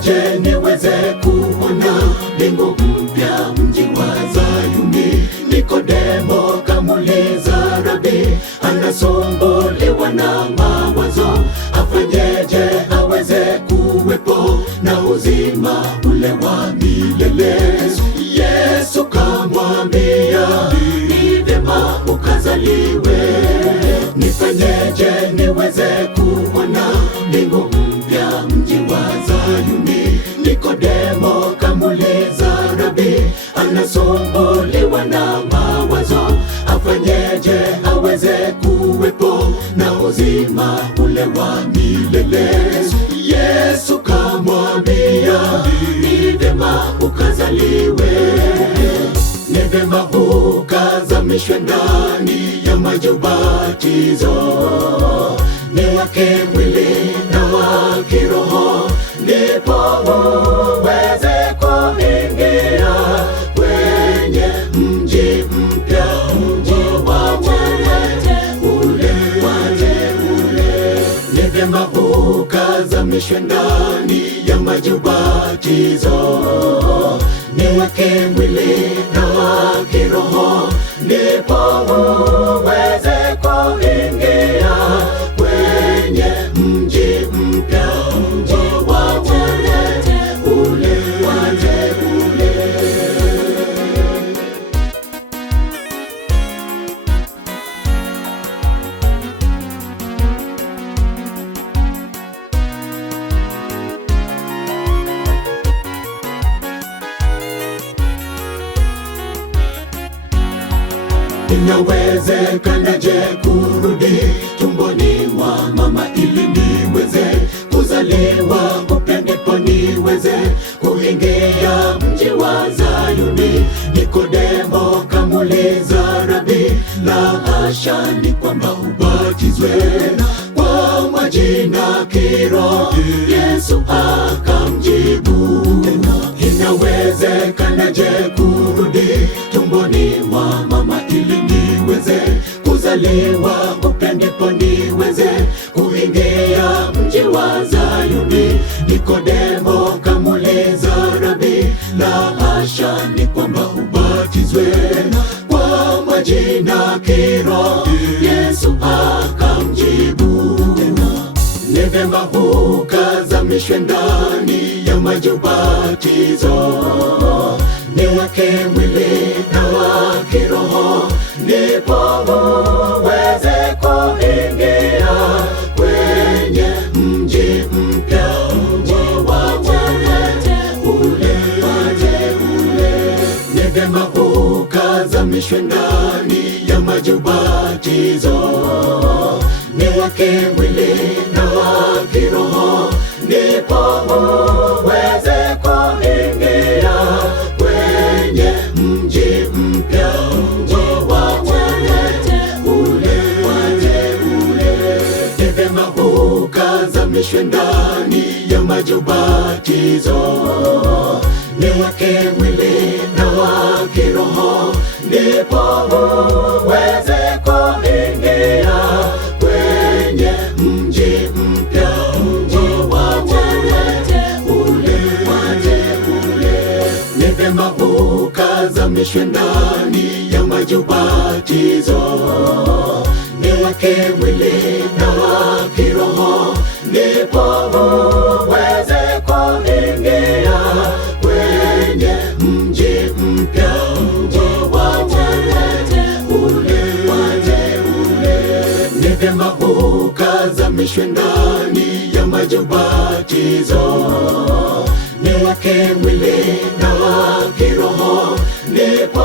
Nifanyeje niweze kuona mbingu mpya, mji wa Zayuni? Nikodemo kamuuliza Rabi, anasumbuliwa na mawazo, afanyeje aweze kuwepo na uzima ule wa milele? Yesu kamwambia, ni vyema ukazaliwe. Nifanyeje niweze kuona mbingu mpya, mji wa Zayuni? Nikodemo kamuuliza Rabi, anasumbuliwa na mawazo, afanyeje aweze kuwepo na uzima ule wa milele? Yesu kamwambia, ni vyema ukazaliwe. Ni vyema ukazamishwe ndani ya maji ubatizo, ni wa kimwili na wa kiroho, ndipo uweze kuingia kwenye mji mpya, mji wa ule wateule. Ni vyema ukazamishwe ndani ya maji ubatizo, ni wa kimwili na wa kiroho, ndipo uweze kuingia kwenye mji mpya, mji wa ule wateule. Inawezekanaje kurudi tumboni mwa mama ili niweze kuzaliwa upya, ndipo niweze kuingia mji wa Zayuni? Nikodemo kamuuliza Rabi, la hasha, ni kwamba ubatizwe kwa maji na kiroho. Yesu akamjibu, inawezekanaje kurudi tumboni mwa mama ili niweze kuzaliwa upya, ndipo niweze kuingia mji wa Zayuni? Nikodemo kamuuliza Rabi, la hasha, ni kwamba ubatizwe kwa maji na kiroho. Yesu akamjibu, ni vyema ukazamishwe ndani ya maji ubatizo, ni wa kimwili na wa kiroho, ndipo uweze kuingia kwenye mji mpya, mji wa ule wateule. Ni vyema ukazamishwe ndani ya maji ubatizo, ni wa kimwili na wa kiroho, ndipo uweze kuingia kwenye mji mpya, mji wa ule wateule. Ni vyema ukazamishwe ndani ya maji ubatizo, ni wa kimwili na wa kiroho, ndipo uweze kuingia kwenye mji mpya, mji wa ule wateule. Ni vyema ukazamishwe ndani ya maji ubatizo, ni wa kimwili na wa kiroho, ndipo uweze kuingia kwenye mji mpya, mji wa ule wateule. Ni vyema ukazamishwe ndani ya maji ubatizo, ni wa kimwili na wa kiroho, ndipo